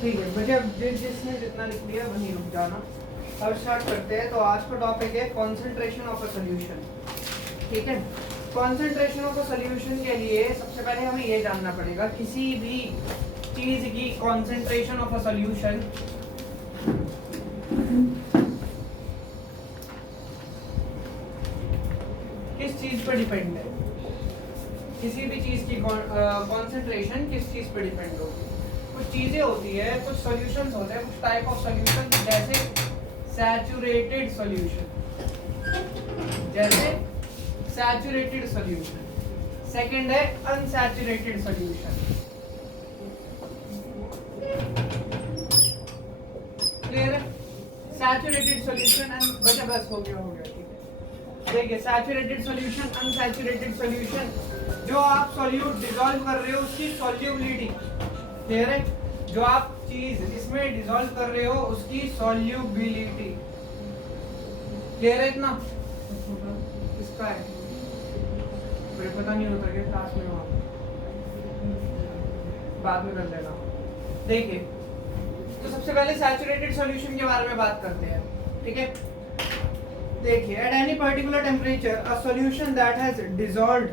ठीक है, मुझे जिसने जितना लिख लिया वहीं रुक जाना। अब स्टार्ट करते हैं। तो आज का टॉपिक है कॉन्सेंट्रेशन ऑफ अ सोल्यूशन। ठीक है, कॉन्सेंट्रेशन ऑफ अ सोल्यूशन के लिए सबसे पहले हमें ये जानना पड़ेगा किसी भी चीज की कॉन्सेंट्रेशन ऑफ अ सोल्यूशन किस चीज पर डिपेंड है। किसी भी चीज की कॉन्सेंट्रेशन किस चीज पर डिपेंड होगी। कुछ चीजें होती है, कुछ सॉल्यूशंस होते हैं, कुछ टाइप ऑफ सॉल्यूशन, जैसे सैचुरेटेड सॉल्यूशन, जैसे सैचुरेटेड सॉल्यूशन। सेकंड है अनसैचुरेटेड सॉल्यूशन। क्लियर है? सैचुरेटेड सॉल्यूशन बस हो गया ठीक है। देखिए, सैचुरेटेड सॉल्यूशन, अनसैचुरेटेड सॉल्यूशन, जो आप सॉल्यूट डिसॉल्व कर रहे हो उसकी सॉल्युबिलिटी। क्लियर है? जो आप चीज इसमें डिसॉल्व कर रहे हो उसकी सॉल्युबिलिटी। क्लियर है इतना? इसका है, मुझे पता नहीं होता कि क्लास में वहां बाद में कर लेना। देखिए, तो सबसे पहले सैचुरेटेड सॉल्यूशन के बारे में बात करते हैं। ठीक है, देखिए, at any particular temperature a solution that has dissolved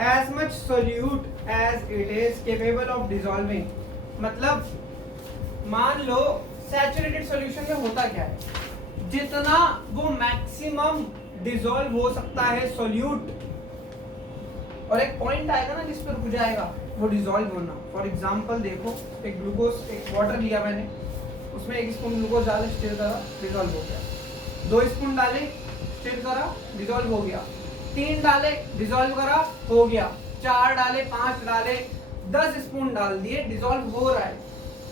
as much solute as it is capable of dissolving. मतलब मान लो सैचुरेटेड सॉल्यूशन में होता क्या है, जितना वो मैक्सिमम डिसॉल्व हो सकता है सोल्यूट, और एक पॉइंट आएगा ना जिस पर रुक जाएगा वो डिसॉल्व होना। फॉर एग्जांपल देखो, एक ग्लूकोज, एक वाटर लिया मैंने, उसमें 1 स्पून ग्लूकोज डाले, स्टिर करा, डिसॉल्व हो गया। 2 स्पून डाले, स्टिर करा, डिसॉल्व हो गया। 3 डाले, डिसॉल्व करा, हो गया। 4 डाले, 5 डाले, 10 स्पून डाल दिए, डिसॉल्व हो रहा है।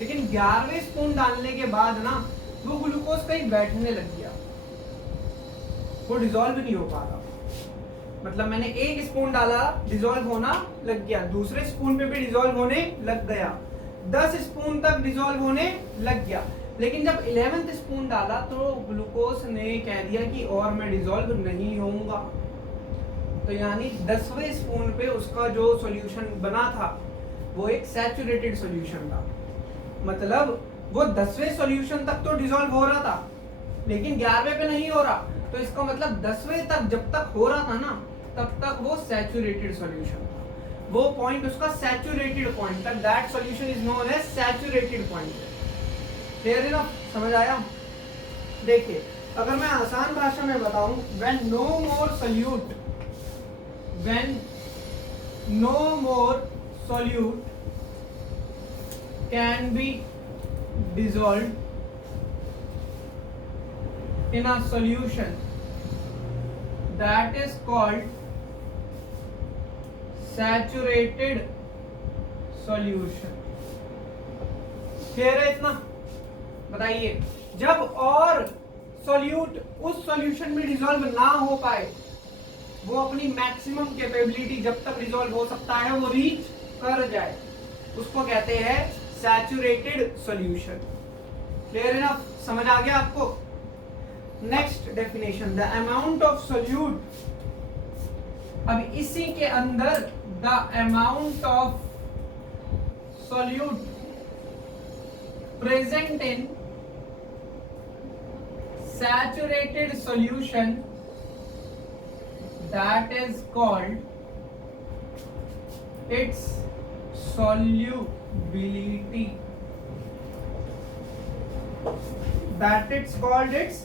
लेकिन 11वें स्पून डालने के बाद ना वो ग्लूकोज कहीं बैठने लग गया, वो डिसॉल्व नहीं हो पा रहा। मतलब मैंने 1 स्पून डाला, डिसॉल्व होना लग गया, दूसरे स्पून पे भी डिसॉल्व होने लग गया, 10 स्पून तक डिसॉल्व होने लग गया। लेकिन जब 11वें स्पून डाला तो ग्लूकोज ने कह दिया कि और मैं डिसॉल्व नहीं होऊंगा। तो यानी 10वें स्पून पे उसका जो सॉल्यूशन बना था वो एक सैचुरेटेड सॉल्यूशन था। मतलब वो 10वें सॉल्यूशन तक तो डिसॉल्व हो रहा था, लेकिन 11वें पे नहीं हो रहा। तो इसका मतलब 10वें तक जब तक हो रहा था ना, तब तक वो सैचुरेटेड सॉल्यूशन था। वो पॉइंट उसका सैचुरेटेड पॉइंट था। That solution is known as saturated point. Clear है ना? समझ आया? देखिए, अगर मैं आसान भाषा में बताऊं, when no more solute, when no more solute can be dissolved in a solution, that is called saturated solution. Clear है इतना? बताइए, जब और सॉल्यूट उस सॉल्यूशन में डिसॉल्व ना हो पाए, वो अपनी मैक्सिमम कैपेबिलिटी जब तक डिसॉल्व हो सकता है वो रीच कर जाए, उसको कहते हैं सैचुरेटेड सॉल्यूशन। क्लियर है ना? समझ आ गया आपको? Next definition, the amount of solute. अब इसी के अंदर the amount of solute present in saturated solution, that is called its solubility, that it's called its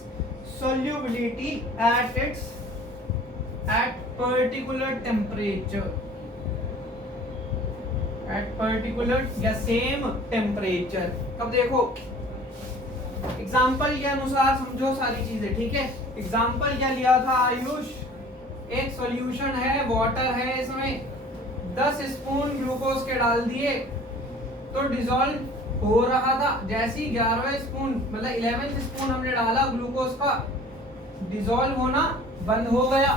solubility at particular temperature, at particular या same temperature। अब देखो, example के अनुसार समझो सारी चीजें। ठीक है, एग्जाम्पल क्या लिया था आयुष? एक सॉल्यूशन है, वाटर है, इसमें 10 स्पून ग्लूकोज के डाल दिए तो डिसॉल्व हो रहा था। जैसे ही 11वें स्पून मतलब 11वें स्पून हमने डाला ग्लूकोज का, डिसॉल्व होना बंद हो गया।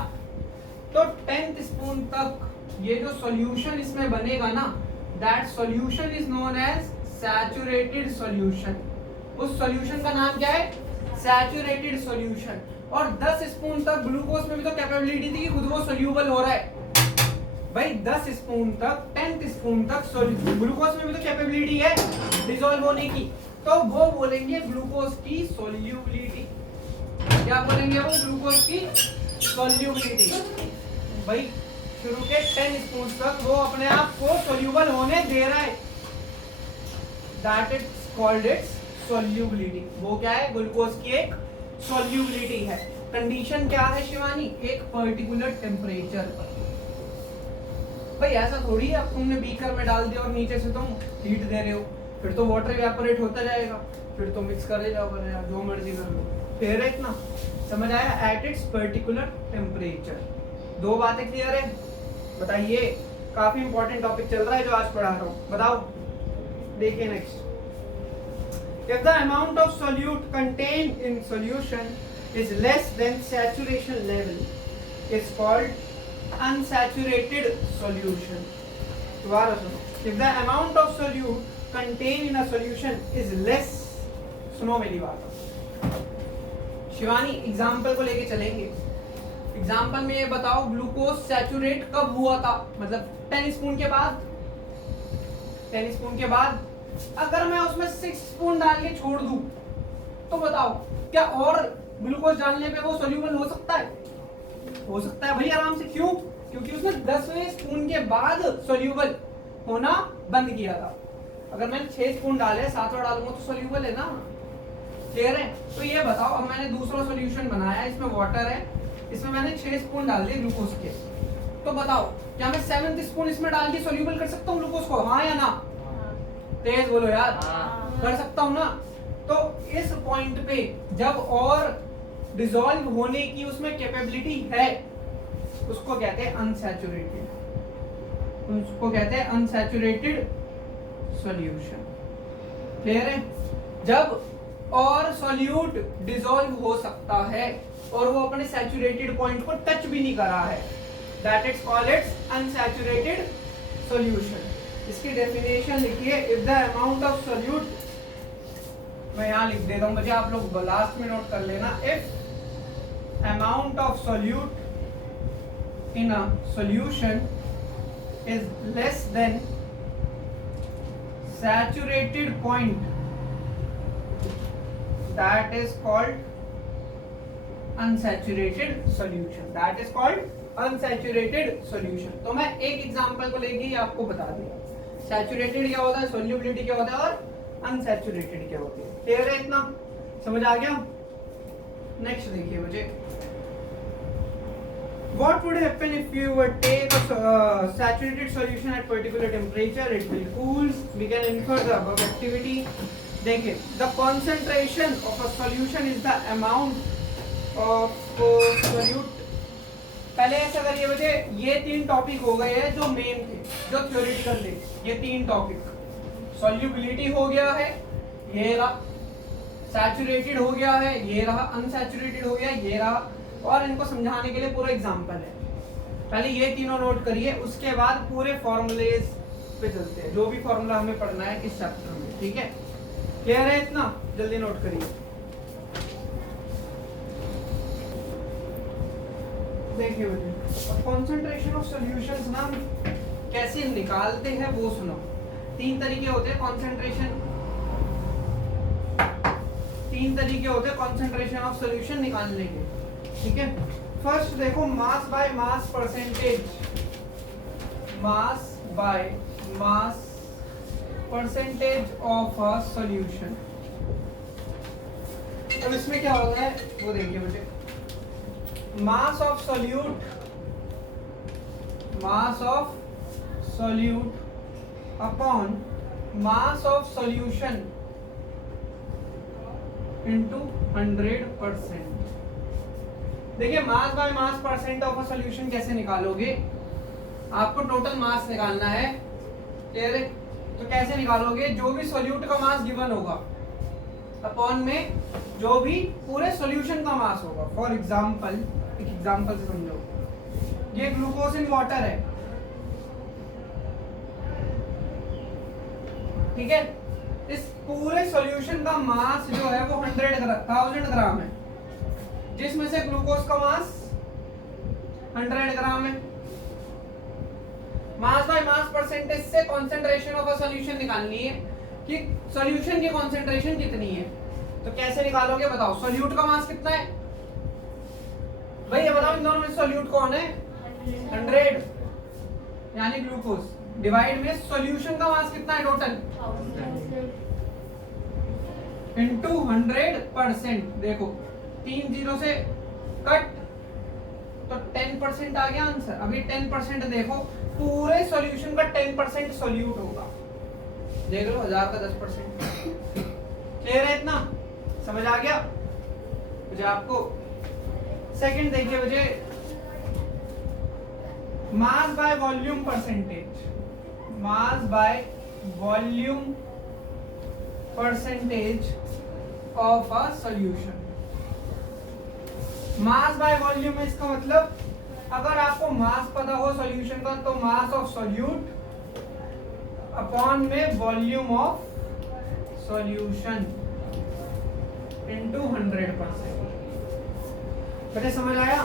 तो 10th स्पून तक ये जो सॉल्यूशन इसमें बनेगा ना, that solution is known as saturated solution. उस सॉल्यूशन का नाम क्या है? Saturated solution. और 10 स्पून तक ग्लूकोज में भी तो कैपेबिलिटी थी कि खुद वो सोल्यूबल हो रहा है। भाई 10 स्पून तक, 10th स्पून तक ग्लूकोज में भी तो कैपेबिलिटी है डिसॉल्व होने की। तो वो बोलेंगे ग्लूकोज की सोल्यूबिलिटी। क्या बोलेंगे वो? ग्लूकोज की सोल्यूबिलिटी। भाई शुरू के 10 स्पून तक वो अपने आप को सोल्यूबल होने दे रहा है, that is called its solubility. वो क्या है? ग्लूकोज की एक सोल्यूबिलिटी है। कंडीशन क्या है शिवानी? एक पर्टिकुलर टेम्परेचर पर। भाई ऐसा थोड़ी है अब तुमने बीकर में डाल दिया और नीचे से तुम हीट दे रहे हो, फिर तो वाटर इवेपोरेट होता जाएगा, फिर तो मिक्स करे जाओ, जो मर्जी कर लो। फिर इतना समझ आया? At its particular temperature. दो बातें क्लियर है? बताइए, काफी इंपॉर्टेंट टॉपिक चल रहा है जो आज पढ़ा रहा हूँ। बताओ, देखिए next. If the amount of solute contained in solution is less than saturation level, it's called unsaturated solution. दोबारा सुनो। If the amount of solute contained in a solution is less, सुनो मेरी बात। शिवानी एग्जाम्पल को लेके चलेंगे। एग्जाम्पल में ये बताओ, ग्लूकोज सैचुरेट कब हुआ था? मतलब 10 स्पून के बाद। 10 स्पून के बाद अगर मैं उसमें 6 स्पून डाल के छोड़ दूं तो बताओ क्या और ग्लूकोज डालने पे वो सोल्यूबल हो सकता है? हो सकता है भाई, आराम से। क्यों? क्योंकि उसने 10वें स्पून के बाद सोल्यूबल होना बंद किया था। अगर मैंने 6 स्पून डाले, 7वां डालूंगा तो सोल्यूबल है ना। क्लियर है? तो ये बताओ, अब मैंने दूसरा सोल्यूशन बनाया, इसमें वाटर है, इसमें मैंने 6 स्पून डाल दिए ग्लूकोज के, तो बताओ क्या मैं 7th स्पून इसमें डाल के सोल्यूबल कर सकता हूँ ग्लूकोज को? हाँ या ना? तेज बोलो यार। कर सकता हूं ना। तो इस पॉइंट पे जब और डिसॉल्व होने की उसमें कैपेबिलिटी है, उसको कहते हैं अनसैचुरेटेड। उसको कहते हैं अनसैचुरेटेड सॉल्यूशन। क्लियर है? जब और सॉल्यूट डिसॉल्व हो सकता है और वो अपने सैचुरेटेड पॉइंट को टच भी नहीं कर रहा है, that is called its unsaturated solution. इसकी डेफिनेशन लिखिए। If the amount of solute, मैं यहाँ लिख देता हूँ बच्चे, आप लोग लास्ट में नोट कर लेना। If amount of solute in a solution is less than saturated point, that is called unsaturated solution. That is called unsaturated solution. तो मैं एक एग्जांपल को लेके ही आपको बता दिया, सैचुरेटेड क्या होता है, सोल्यूबिलिटी क्या होता है और अनसैचुरेटेड क्या होती है। क्लियर है? इतना समझ आ गया? नेक्स्ट देखिए मुझे, what would happen if you would take a saturated solution at particular temperature? It will cool. We can infer the above activity. देखिए, the concentration of a solution is the amount of solute। पहले ऐसा करिए बच्चे, ये 3 topic हो गए हैं जो मेन थे, जो थ्योरेटिकल थे। ये 3 टॉपिक, सॉल्युबिलिटी हो गया है, ये रहा, सैचुरेटेड हो गया है, ये रहा, अनसैचुरेटेड हो गया, ये रहा, और इनको समझाने के लिए पूरा एग्जांपल है। पहले ये तीनों नोट करिए, उसके बाद पूरे फॉर्मूलेज पे चलते हैं, जो भी फॉर्मूला हमें पढ़ना है इस चैप्टर में। ठीक है? क्लियर है? इतना जल्दी नोट करिए। देखिए बेटे, कॉन्सेंट्रेशन ऑफ सॉल्यूशंस ना कैसे निकालते हैं वो सुनो। 3 तरीके होते हैं कॉन्सेंट्रेशन, 3 तरीके होते हैं कॉन्सेंट्रेशन ऑफ सॉल्यूशन निकालने के। ठीक है? फर्स्ट देखो, mass by mass percentage, mass by mass percentage of a solution. अब इसमें क्या होता है वो देखिए बेटे, mass of solute upon mass of solution into 100%। देखिए, mass by mass percent of a solution कैसे निकालोगे? आपको टोटल मास निकालना है। क्लियर है? तो कैसे निकालोगे? जो भी सॉल्यूट का मास गिवन होगा अपॉन में जो भी पूरे सॉल्यूशन का मास होगा। फॉर एग्जांपल, एक एग्जांपल से समझो, ये ग्लूकोज इन वाटर है, ठीक है? इस पूरे सॉल्यूशन का मास जो है वो 1000 ग्राम है, जिसमें से ग्लूकोज का मास 100 ग्राम है। मास बाय मास परसेंटेज से कॉन्सेंट्रेशन ऑफ अ सॉल्यूशन निकालनी है कि सॉल्यूशन की कॉन्सेंट्रेशन कितनी है। तो कैसे निकालोगे बताओ, सॉल्यूट का मास कितना है भाई, ये बताओ इन दोनों में सॉल्यूट कौन है, 100 यानी ग्लूकोज, डिवाइड में सॉल्यूशन का मास कितना है टोटल, इनटू 100%। देखो 3 जीरो से कट तो 10% आ गया आंसर। अभी 10% देखो, पूरे सॉल्यूशन का 10% सॉल्यूट होगा, देख लो 1000 का 10%। क्लियर है इतना, समझ आ गया मुझे आपको। सेकंड देखिए मुझे, mass by volume percentage, mass by volume percentage of a solution. Mass by volume में इसका मतलब, अगर आपको मास पता हो सॉल्यूशन का तो मास ऑफ सॉल्यूट अपॉन में वॉल्यूम ऑफ सॉल्यूशन इनटू 100%। बेटे समझ आया,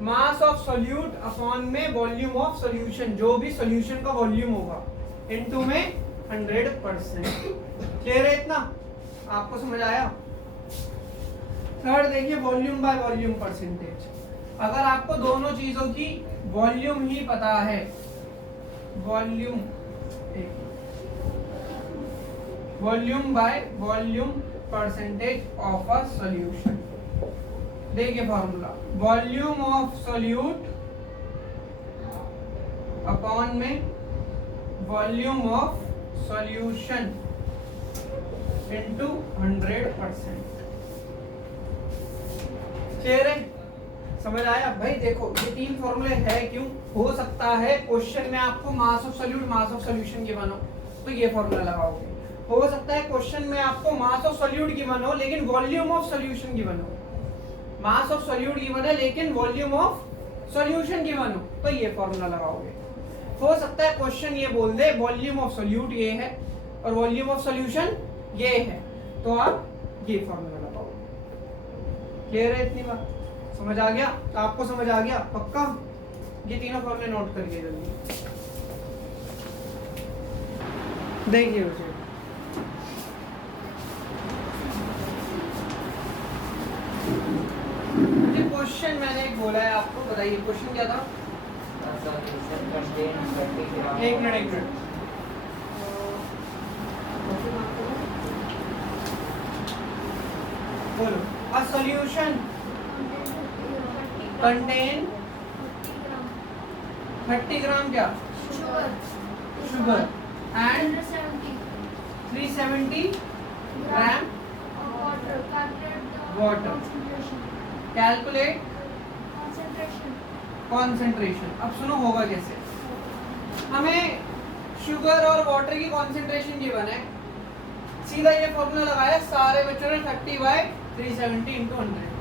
मास ऑफ सॉल्यूट अपॉन में वॉल्यूम ऑफ सॉल्यूशन, जो भी सॉल्यूशन का वॉल्यूम होगा, इनटू में 100%। क्लियर है इतना, आपको समझ आया। थर्ड देखिए, वॉल्यूम बाय वॉल्यूम परसेंटेज। अगर आपको दोनों चीजों की वॉल्यूम ही पता है, volume by volume percentage of a solution, देखिए formula, volume of solute upon में volume of solution into 100%। Clear है, समझ आया भाई। देखो ये 3 फॉर्मूले है, क्यों हो सकता है क्वेश्चन में आपको mass of solute mass of solution given हो तो ये फॉर्मूला लगाओगे, हो सकता है क्वेश्चन में आपको मास ऑफ सॉल्यूट गिवन हो लेकिन वॉल्यूम ऑफ सॉल्यूशन गिवन हो, मास ऑफ सॉल्यूट गिवन है लेकिन वॉल्यूम ऑफ सॉल्यूशन गिवन हो तो ये फॉर्मूला लगाओगे। हो सकता है क्वेश्चन ये बोल दे वॉल्यूम ऑफ सॉल्यूट ये है और वॉल्यूम ऑफ सॉल्यूशन ये है, तो आप ये फॉर्मूला लगाओगे। क्लियर है इतनी बात, समझ आ गया, तो आपको समझ आ गया पक्का। ये तीनों फॉर्मूले नोट करिए जल्दी, देखिए उसे। क्वेश्चन मैंने एक बोला है आपको, बताइए क्वेश्चन क्या था। एक मिनट बोलो। A solution contain 30 ग्राम क्या, sugar and 370 gram water. Calculate concentration. अब सुनो होगा कैसे, हमें शुगर और वाटर की कॉन्सेंट्रेशन गिवन है, सीधा ये फॉर्मूला लगाया, सारे बच्चों ने 30/370 × 100।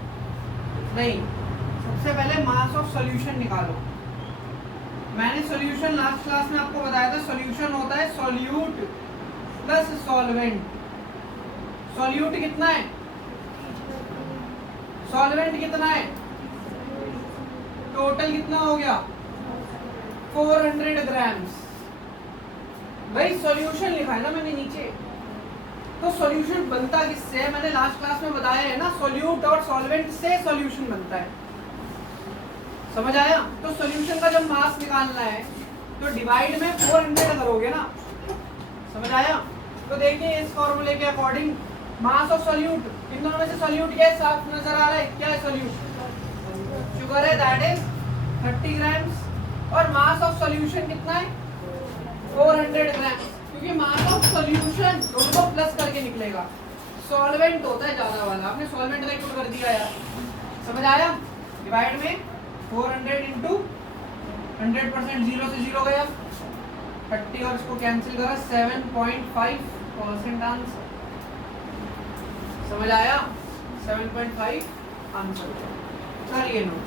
नहीं, सबसे पहले मास ऑफ सॉल्यूशन निकालो। मैंने सॉल्यूशन लास्ट क्लास में आपको बताया था, सॉल्यूशन होता है सॉल्यूट प्लस सॉल्वेंट। सॉल्यूट कितना है, सॉल्वेंट कितना है, टोटल कितना हो गया 400 ग्राम्स। भाई सॉल्यूशन लिखा है ना मैंने नीचे, तो सॉल्यूशन बनता किससे है, मैंने लास्ट क्लास में बताया है ना, सॉल्यूट और सॉल्वेंट से सॉल्यूशन बनता है। समझ आया। तो सॉल्यूशन का जब मास निकालना है तो डिवाइड में 400 करोगे ना, समझ आया। तो देखिए इस फॉर्मूले के अकॉर्डिंग मास ऑफ सॉल्यूट, इन दोनों में से सॉल्यूट क्या है, साफ नजर आ रहा है, क्या है सॉल्यूट, शुगर है, दैट इज 30 ग्राम्स, और मास ऑफ सॉल्यूशन कितना है 400 ग्राम्स, क्योंकि मास ऑफ सॉल्यूशन दोनों को प्लस करके निकलेगा, सॉल्वेंट होता है ज्यादा वाला, आपने सॉल्वेंट का इनपुट कर दिया यार, समझ आया। डिवाइड में 400 इंटू 100%, 0 से 0 गया 30 और इसको कैंसिल करा 7.5% आंसर, समझ आया। 7.5 आंसर, चलिए नोट।